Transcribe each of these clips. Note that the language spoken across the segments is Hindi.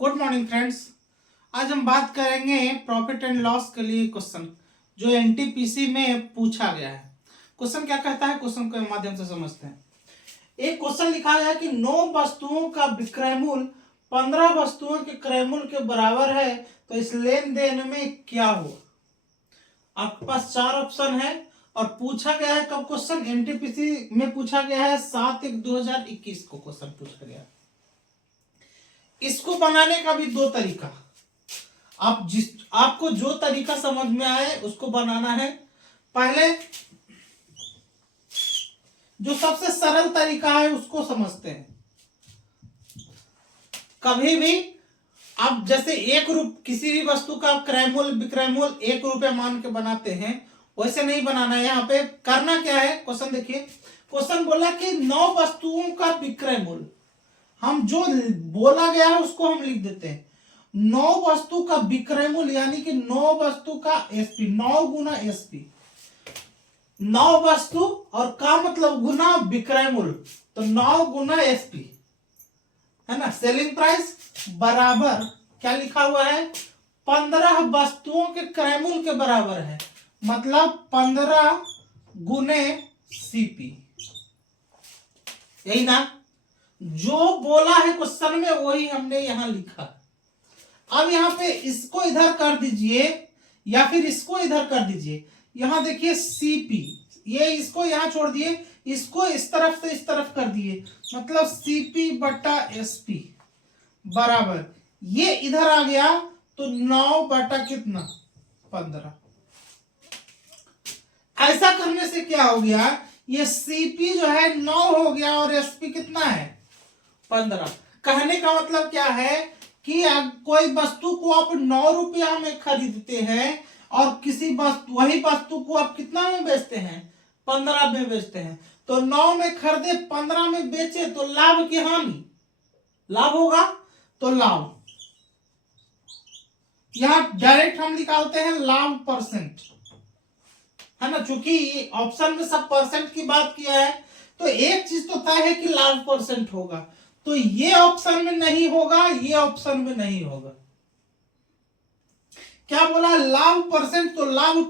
Good morning friends. आज हम बात करेंगे प्रॉफिट एंड लॉस के लिए क्वेश्चन जो एनटीपीसी में पूछा गया है। क्वेश्चन क्या कहता है, क्वेश्चन के माध्यम से समझते हैं। एक क्वेश्चन लिखा गया है कि 9 वस्तुओं का विक्रय मूल्य 15 वस्तुओं के क्रय मूल्य के बराबर है, तो इस लेन देन में क्या हुआ। आपके पास 4 ऑप्शन है और पूछा गया है कब क्वेश्चन, एनटीपीसी में पूछा गया है 7/1/2021 को क्वेश्चन पूछा गया। इसको बनाने का भी 2 तरीका, आपको जो तरीका समझ में आए उसको बनाना है। पहले जो सबसे सरल तरीका है उसको समझते हैं। कभी भी आप जैसे किसी भी वस्तु का क्रय मूल्य विक्रय मूल्य 1 रुपया मान के बनाते हैं, वैसे नहीं बनाना है। यहाँ पे करना क्या है, क्वेश्चन देखिए। क्वेश्चन बोला कि 9 वस्तुओं का विक्रय मूल्य, हम जो बोला गया है उसको हम लिख देते हैं। 9 वस्तु का विक्रय मूल्य यानी कि 9 वस्तु का एसपी, 9 गुना एसपी, 9 वस्तु और का मतलब गुना विक्रय मूल्य, तो 9 गुना एसपी है ना, सेलिंग प्राइस बराबर क्या लिखा हुआ है, 15 वस्तुओं के क्रय मूल्य के बराबर है, मतलब 15 गुने सीपी। यही ना, जो बोला है क्वेश्चन में वही हमने यहां लिखा। अब यहां पे इसको इधर कर दीजिए या फिर इसको इधर कर दीजिए। यहां देखिए सीपी, ये इसको यहां छोड़ दिए, इसको इस तरफ से इस तरफ कर दिए, मतलब सीपी बटा एसपी बराबर, ये इधर आ गया तो 9 बटा कितना 15। ऐसा करने से क्या हो गया, ये सीपी जो है 9 हो गया और एसपी कितना है 15। कहने का मतलब क्या है कि कोई वस्तु को आप 9 रुपया में खरीदते हैं और किसी वस्तु वही वस्तु को आप कितना में बेचते हैं 15 में बेचते हैं, तो 9 में खरीदे 15 में बेचे तो लाभ की हानि, लाभ होगा तो लाभ। यहां डायरेक्ट हम निकालते हैं लाभ परसेंट, है ना, चूंकि ऑप्शन में सब परसेंट की बात किया है तो एक चीज तो तय है कि लाभ परसेंट होगा, तो ये ऑप्शन में नहीं होगा, ये ऑप्शन में नहीं होगा। क्या बोला, लाभ परसेंट, तो लाभ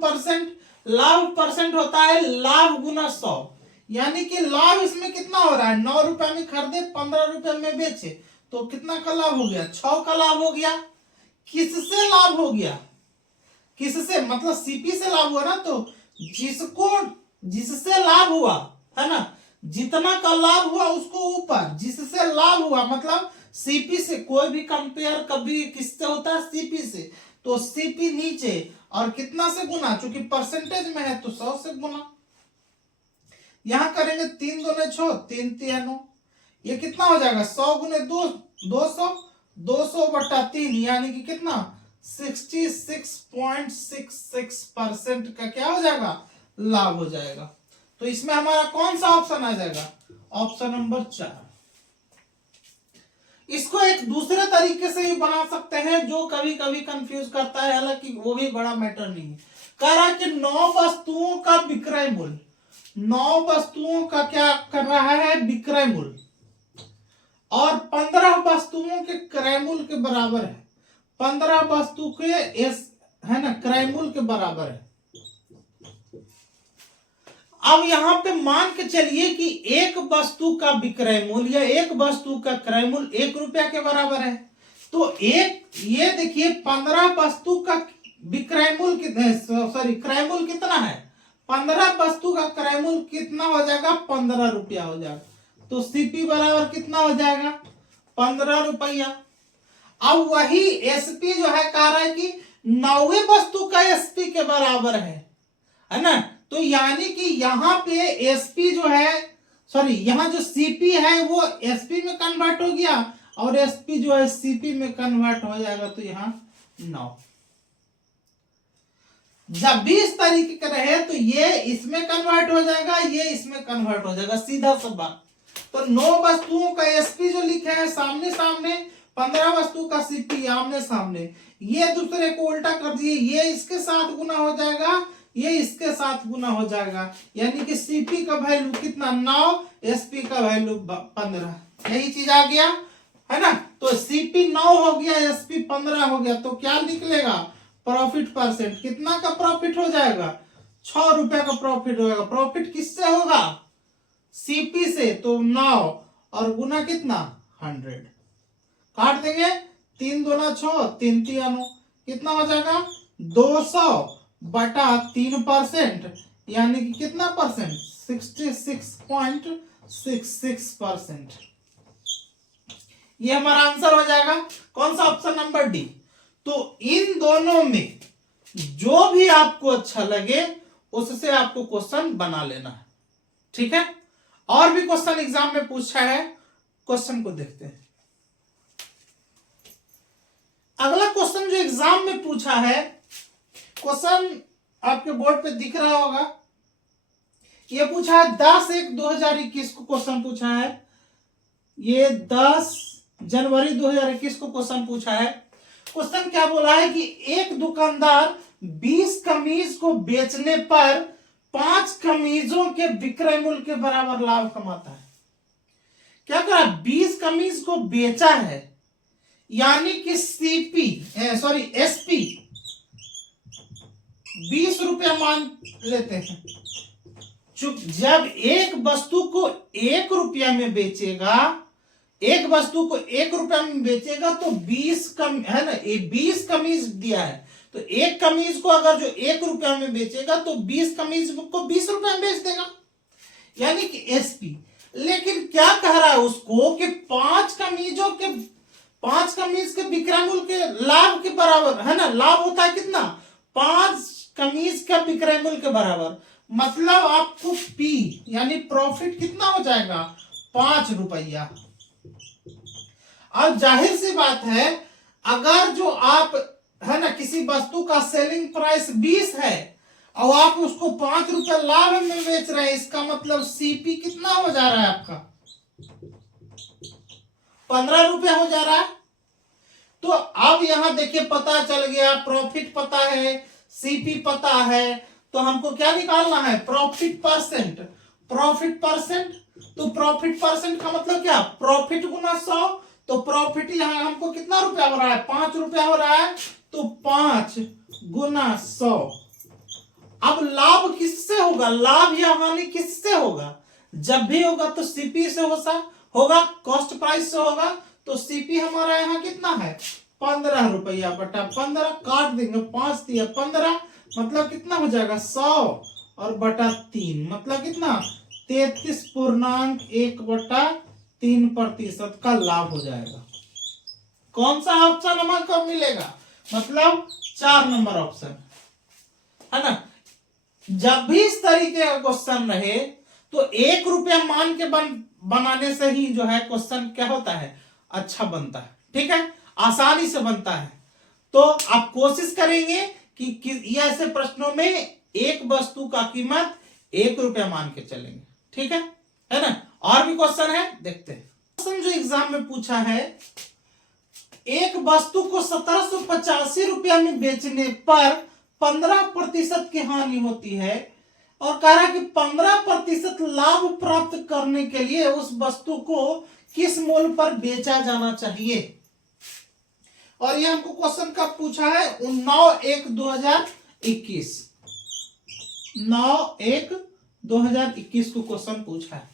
परसेंट होता है लाभ गुना 100, यानी कि लाभ इसमें कितना हो रहा है, 9 रुपए में खरीदे 15 रुपए में बेचे, तो कितना का लाभ हो गया, 6 का लाभ हो गया। किससे लाभ हो गया, किससे मतलब सीपी से लाभ हुआ ना, तो जिससे लाभ हुआ है ना, जितना का लाभ हुआ उसको ऊपर, जिससे लाभ हुआ मतलब सीपी से, कोई भी कंपेयर कभी किससे होता है सीपी से, तो सीपी नीचे और कितना से गुना, चूंकि परसेंटेज में है तो 100 से गुना। यहां करेंगे 3 दूने 6, 3 3 9, ये कितना हो जाएगा 100 गुने 2 200, 200 बटा 3 यानी कि कितना 66.66% का क्या हो जाएगा लाभ हो जाएगा। तो इसमें हमारा कौन सा ऑप्शन आ जाएगा, ऑप्शन नंबर 4। इसको एक दूसरे तरीके से भी बना सकते हैं जो कभी कभी कंफ्यूज करता है, हालांकि वो भी बड़ा मैटर नहीं है। कह रहा है कि 9 वस्तुओं का विक्रय मूल्य, 9 वस्तुओं का क्या कर रहा है विक्रय मूल्य, और 15 वस्तुओं के क्रय मूल्य के बराबर है, 15 वस्तु के है ना क्रय मूल्य के बराबर है। अब यहां पे मान के चलिए कि एक वस्तु का विक्रय मूल्य या एक वस्तु का क्रय मूल्य 1 रुपया के बराबर है, तो ये देखिए 15 वस्तु का विक्रय मूल्य क्रय मूल्य कितना है, 15 वस्तु का क्रय मूल्य कितना हो जाएगा 15 रुपया हो जाएगा, तो सीपी बराबर कितना हो जाएगा 15 रुपया। अब वही एसपी जो है कह रहा है कि 9वें वस्तु का एसपी के बराबर है ना, तो यानी कि यहाँ पे एसपी जो है यहाँ जो सीपी है वो एसपी में कन्वर्ट हो गया और एसपी जो है सीपी में कन्वर्ट हो जाएगा, तो यहाँ 9। जब भी इस तरीके का रहे तो ये इसमें कन्वर्ट हो जाएगा, ये इसमें कन्वर्ट हो जाएगा, सीधा सा बात। तो 9 वस्तुओं का एसपी जो लिखे हैं सामने सामने, 15 वस्तु का सीपी आमने सामने, ये दूसरे को उल्टा कर दिए, ये इसके साथ गुना हो जाएगा, ये इसके साथ गुना हो जाएगा, यानी कि सीपी का वैल्यू कितना 9, एसपी का वैल्यू 15। यही चीज आ गया है ना। तो सीपी 9 हो गया, एसपी 15 हो गया, तो क्या निकलेगा प्रॉफिट परसेंट, कितना का प्रॉफिट हो जाएगा, 6 रुपए का प्रॉफिट होगा। प्रॉफिट किससे होगा, सीपी से, तो 9 और गुना कितना 100, काट देंगे, 3 दूना 6, 3 तिया 9, कितना हो जाएगा 200 बटा 3%, यानी कि कितना परसेंट 66.66%। ये हमारा आंसर हो जाएगा कौन सा, ऑप्शन नंबर डी। तो इन दोनों में जो भी आपको अच्छा लगे उससे आपको क्वेश्चन बना लेना है, ठीक है। और भी क्वेश्चन एग्जाम में पूछा है, क्वेश्चन को देखते हैं। अगला क्वेश्चन जो एग्जाम में पूछा है, क्वेश्चन आपके बोर्ड पे दिख रहा होगा, ये पूछा है 10/1/2021 को क्वेश्चन पूछा है, ये 10 जनवरी 2021 को क्वेश्चन पूछा है। क्वेश्चन क्या बोला है कि एक दुकानदार 20 कमीज को बेचने पर 5 कमीजों के विक्रय मूल्य के बराबर लाभ कमाता है। क्या करा, 20 कमीज को बेचा है, यानी कि एसपी 20 रुपया मान लेते हैं। जब एक वस्तु को 1 रुपया में बेचेगा, एक वस्तु को 1 रुपया में बेचेगा तो 20 कम है ना, ये 20 कमीज दिया है, तो एक कमीज को अगर जो 1 रुपया में बेचेगा तो 20 कमीज को 20 रुपया में बेच देगा, यानी कि एसपी। लेकिन क्या कह रहा है उसको कि 5 कमीज के विक्रय मूल्य के लाभ के बराबर है ना, लाभ होता है कितना 5 कमीज का विक्रय मूल्य के बराबर, मतलब आपको पी यानी प्रॉफिट कितना हो जाएगा 5 रुपया। अब जाहिर सी बात है, अगर जो आप है ना किसी वस्तु का सेलिंग प्राइस 20 है और आप उसको 5 रुपया लाभ में बेच रहे हैं, इसका मतलब सीपी कितना हो जा रहा है आपका 15 रुपया हो जा रहा है। तो अब यहां देखिए पता चल गया, प्रॉफिट पता है, सीपी पता है, तो हमको क्या निकालना है प्रॉफिट परसेंट। प्रॉफिट परसेंट, तो प्रॉफिट परसेंट का मतलब क्या, प्रॉफिट गुना 100, तो प्रॉफिट यहां हमको कितना रुपया हो रहा है 5 रुपया हो रहा है, तो 5 गुना 100। अब लाभ किससे होगा, लाभ या हानि किससे होगा, जब भी होगा तो सीपी से होगा, कॉस्ट प्राइस से होगा, तो सीपी हमारा यहाँ कितना है 15 रुपया बटा 15, काट देंगे 5 दिया 15, मतलब कितना हो जाएगा 100 और बटा 3, मतलब कितना 33.1/3% का लाभ हो जाएगा। कौन सा ऑप्शन हमको मिलेगा, मतलब 4 नंबर ऑप्शन है ना। जब भी इस तरीके का क्वेश्चन रहे तो 1 रुपया मान के बनाने से ही जो है क्वेश्चन क्या होता है अच्छा बनता है, ठीक है, आसानी से बनता है। तो आप कोशिश करेंगे कि ऐसे प्रश्नों में एक वस्तु का कीमत 1 रुपया मान के चलेंगे, ठीक है ना। और भी क्वेश्चन है, देखते हैं। क्वेश्चन जो एग्जाम में पूछा है, एक वस्तु को 1785 रुपया में बेचने पर 15% की हानि होती है और कह रहा है कि 15% लाभ प्राप्त करने के लिए उस वस्तु को किस मूल्य पर बेचा जाना चाहिए। और ये हमको क्वेश्चन कब पूछा है 9/1/2021, 9/1/2021 को क्वेश्चन पूछा है।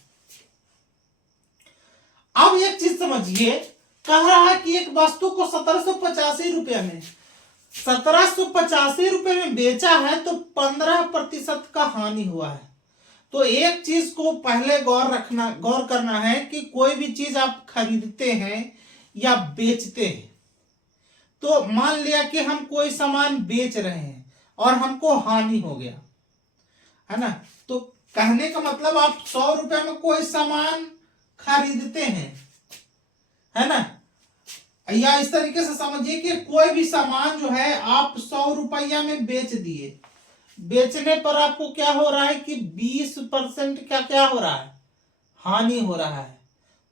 अब एक चीज समझिए, कह रहा है कि एक वस्तु को 1785 रुपया में 1785 रुपए में बेचा है तो 15% का हानि हुआ है। तो एक चीज को पहले गौर करना है कि कोई भी चीज आप खरीदते हैं या बेचते हैं, तो मान लिया कि हम कोई सामान बेच रहे हैं और हमको हानि हो गया है ना, तो कहने का मतलब आप 100 रुपए में कोई सामान खरीदते हैं है ना, या इस तरीके से समझिए कि कोई भी सामान जो है आप 100 रुपया में बेच दिए, बेचने पर आपको क्या हो रहा है कि 20% क्या हो रहा है हानि हो रहा है।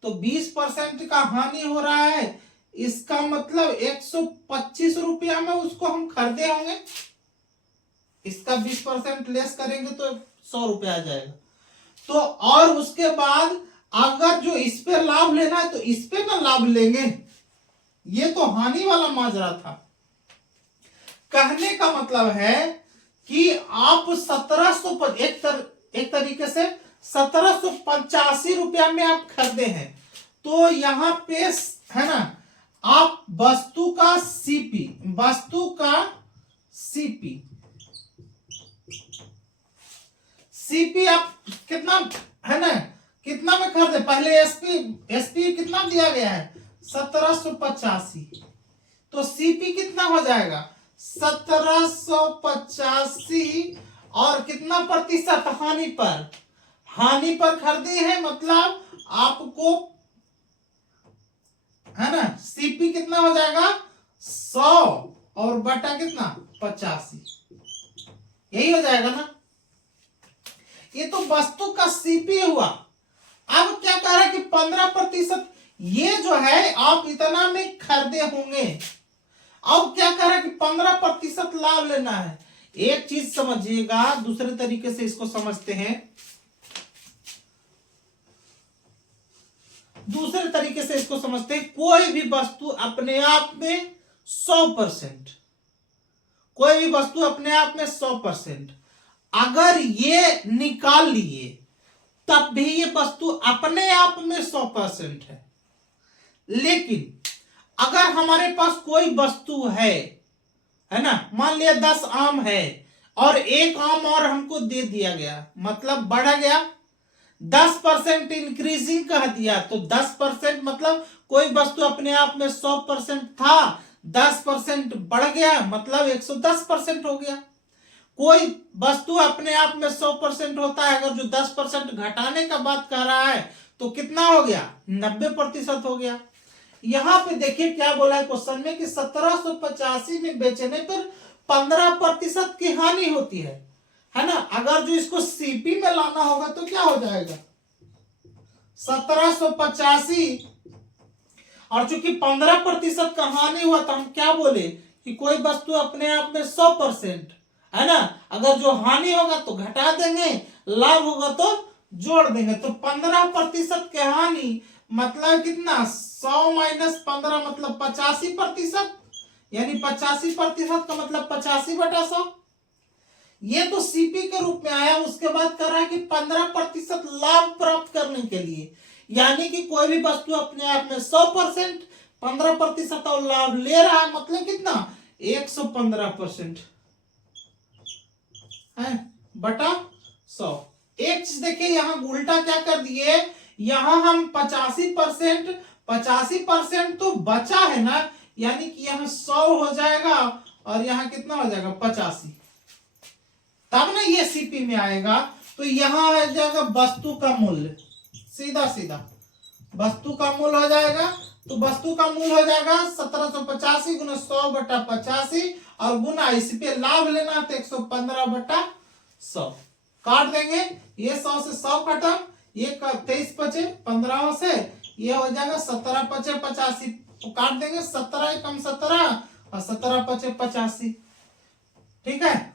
तो 20% का हानि हो रहा है, इसका मतलब 125 रुपया में उसको हम खरीदे होंगे, इसका 20% लेस करेंगे तो 100 रुपया आ जाएगा। तो और उसके बाद अगर जो इस पे लाभ लेना है तो इस पे ना लाभ लेंगे, ये तो हानि वाला माजरा था। कहने का मतलब है कि आप 1700 एक तरीके से 1785 रुपया में आप खरीदे हैं, तो यहां पे है ना, आप वस्तु का सीपी आप कितना, है ना, कितना में खरीदे, पहले एसपी कितना दिया गया है 1785, तो सीपी कितना हो जाएगा 1785 और कितना प्रतिशत हानि पर खरीदे हैं, मतलब आपको, है ना, सीपी कितना हो जाएगा 100 और बटा कितना 85, यही हो जाएगा ना। ये तो वस्तु का सीपी हुआ। अब क्या कह रहा है कि 15%, ये जो है आप इतना में खरीदे होंगे। अब क्या कह रहा है कि 15% लाभ लेना है। एक चीज समझिएगा, दूसरे तरीके से इसको समझते हैं, कोई भी वस्तु अपने आप में 100%, कोई भी वस्तु अपने आप में 100%, अगर ये निकाल लिए तब भी ये वस्तु अपने आप में 100% है। लेकिन अगर हमारे पास कोई वस्तु है ना, मान लिया 10 आम है और एक आम और हमको दे दिया गया, मतलब बढ़ गया, 10% इंक्रीजिंग कह दिया, तो 10% मतलब कोई वस्तु अपने आप में 100% था, 10% बढ़ गया मतलब 110% हो गया। कोई वस्तु अपने आप में 100% होता है, अगर जो 10% घटाने का बात कह रहा है तो कितना हो गया 90% हो गया। यहां पे देखिए क्या बोला है क्वेश्चन में कि 1785 में बेचने पर 15% की हानि होती है ना। अगर जो इसको सीपी में लाना होगा तो क्या हो जाएगा 1785, और चूंकि 15% का हानि हुआ तो हम क्या बोले कि कोई वस्तु अपने आप में 100%, है ना, अगर जो हानि होगा तो घटा देंगे, लाभ होगा तो जोड़ देंगे। तो 15% के हानि मतलब कितना 100 माइनस 15 मतलब 85%, यानी 85% का मतलब 85/100। ये तो सीपी के रूप में आया। उसके बाद कर रहा है कि 15% लाभ प्राप्त करने के लिए, यानी कि कोई भी वस्तु अपने आप में 100%, 15% और लाभ ले रहा है, मतलब कितना 115% है बटा 100। एक चीज देखिए, यहां उल्टा क्या कर दिए, यहां हम 85% तो बचा है ना, यानी कि यहां 100 हो जाएगा और यहां कितना हो जाएगा 85, तब ना ये सीपी में आएगा। तो यहां आ जाएगा वस्तु का मूल्य, सीधा सीधा वस्तु का मूल्य हो जाएगा। तो वस्तु का मूल्य हो जाएगा 1785 गुना 100/85 और गुना इसी पे लाभ लेना तो 115/100, काट देंगे, ये 100 से 100 खत्म, ये 23 बचे 15 से, ये हो जाएगा 17 पचे 85, तो काट देंगे 17 कम 17 और 17 पचे 85, ठीक है।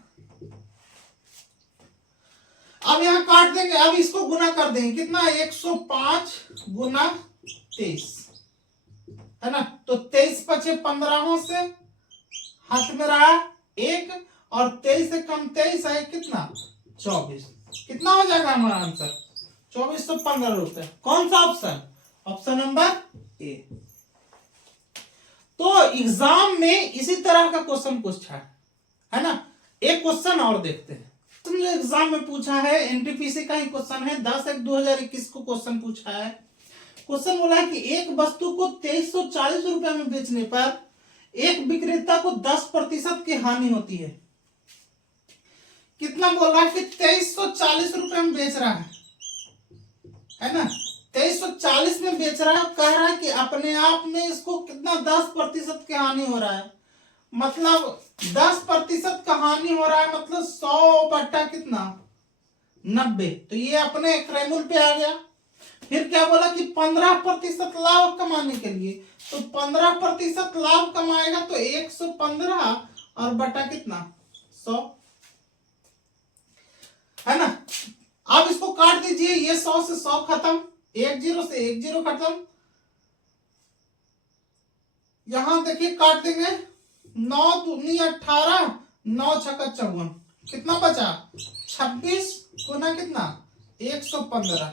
अब यहां काट देंगे, अब इसको गुना कर देंगे, कितना 105 गुना 23, है ना, तो 23 पचे 15 से हाथ में रहा 1 और 23 से कम 23 है कितना 24, कितना हो जाएगा हमारा आंसर 2415 रुपए। कौन सा ऑप्शन, ऑप्शन नंबर ए। तो एग्जाम में इसी तरह का क्वेश्चन पूछा है ना। एक क्वेश्चन और देखते हैं, तुमने एग्जाम में पूछा है, एनटीपीसी का ही क्वेश्चन है, 10/1/2021 को क्वेश्चन पूछा है। क्वेश्चन बोला है कि एक वस्तु को 2340 रुपए में बेचने पर एक विक्रेता को 10% की हानि होती है। कितना बोल रहा है कि 2340 रुपए में बेच रहा है ना, 2340 में बेच रहा है, कह रहा है कि अपने आप में इसको कितना 10% की हानि हो रहा है, मतलब 10% का हानि हो रहा है, मतलब 100 बटा कितना 90, तो ये अपने क्रयमूल्य पे आ गया। फिर क्या बोला कि 15% लाभ कमाने के लिए, तो 15% लाभ कमाएगा तो 115 और बटा कितना 100, है ना। अब इसको काट दीजिए, ये 100 से 100 खत्म, 10 से 10 खत्म, यहां देखिए काट देंगे, 9 दूनी 18, 9 छक्का 54, कितना बचा 26 गुना कितना 115,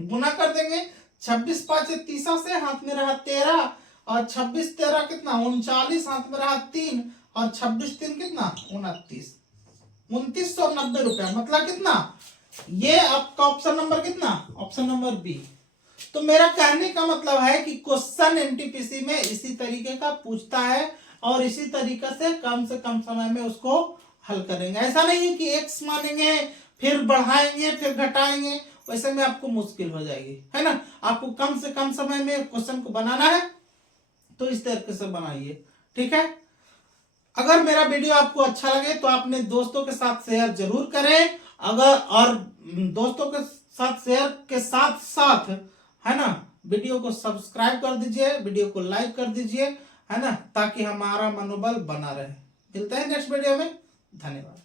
गुना कर देंगे 26 5 30 से, हाथ में रहा 13 और 26 13 कितना 39, हाथ में रहा 3 और 26 3 कितना 29, 2990 रुपया, मतलब कितना, ये आपका ऑप्शन नंबर कितना, ऑप्शन नंबर बी। तो मेरा कहने का मतलब है कि क्वेश्चन एनटीपीसी में इसी तरीके का पूछता है और इसी तरीके से कम समय में उसको हल करेंगे। ऐसा नहीं है कि एक्स मानेंगे फिर बढ़ाएंगे फिर घटाएंगे, वैसे में आपको मुश्किल हो जाएगी, है ना। आपको कम से कम समय में क्वेश्चन को बनाना है तो इस तरीके से बनाइए, ठीक है। अगर मेरा वीडियो आपको अच्छा लगे तो अपने दोस्तों के साथ शेयर जरूर करें, अगर और दोस्तों के साथ शेयर के साथ साथ, है ना, वीडियो को सब्सक्राइब कर दीजिए, वीडियो को लाइक कर दीजिए, है ना, ताकि हमारा मनोबल बना रहे। मिलते हैं नेक्स्ट वीडियो में, धन्यवाद।